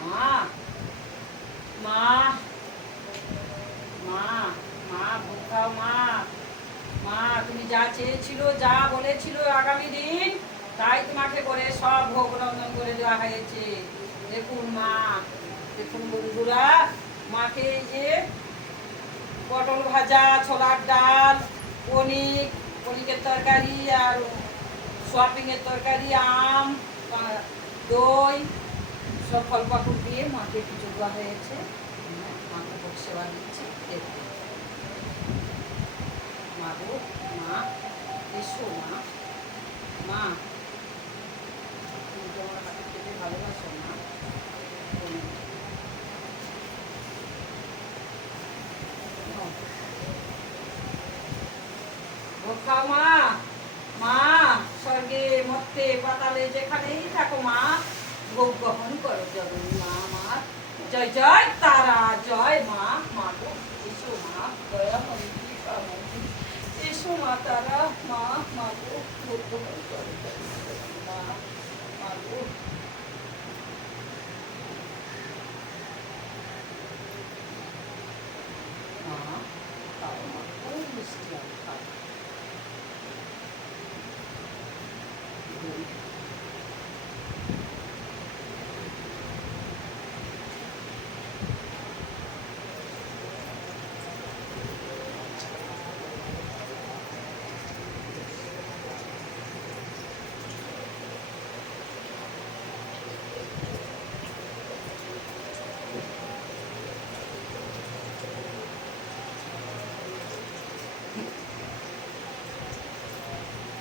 মা মা মা মা ভোগ খাও মা। মা তুমি যা চেয়েছিল, যা বলেছিল আগামী দিন, তাই তোমাকে করে সব ভোগ রন্ধন করে দেওয়া হয়েছে। দেখুন মা, দেখুন বন্ধুরা, মাকে এই যে পটল ভাজা, ছোলার ডাল, পনিরের তরকারি, আর সোয়াবিনের তরকারি, আম, দই, সব ফল পাকুড় দিয়ে মাকে পুজো দেওয়া হয়েছে। মাকে ভোগ সেবা দিচ্ছে। দেখুন মা গো, মা এসো মা। মা তুমি তো আমার হাতে খেতে ভালোবাসো মা। ভোগ খাও মা। মা স্বর্গে মর্তে পাতালে যেখানেই থাকো মা, ভোগ গ্রহণ করো জননী মা আমার। জয় জয় তারা, জয় মা। মা গো এসো মা, দয়া মন্ত্রী মন্ত্রী, এসো মা তারা। মা মা গো ভোগ গ্রহণ করো মা। মা গো মা, খাও মা, খুব মিষ্টি আমি খাও।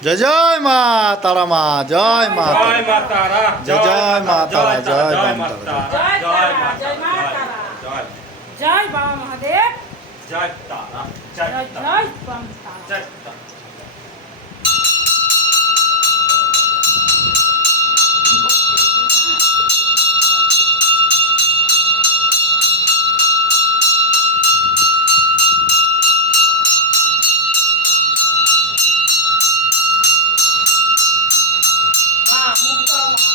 জয় জয় মা তারা মা, জয় মা জয় মা তারা, জয় জয় মা তারা, জয় জয় মা মা তারা। তারা, জয় তারা, জয় মা তারা, জয় জয় বাবা মহাদেব, জয় তারা, জয় জয় তারা, জয় বাবা তারা। জয় তারা। মা মুখ খাও মা।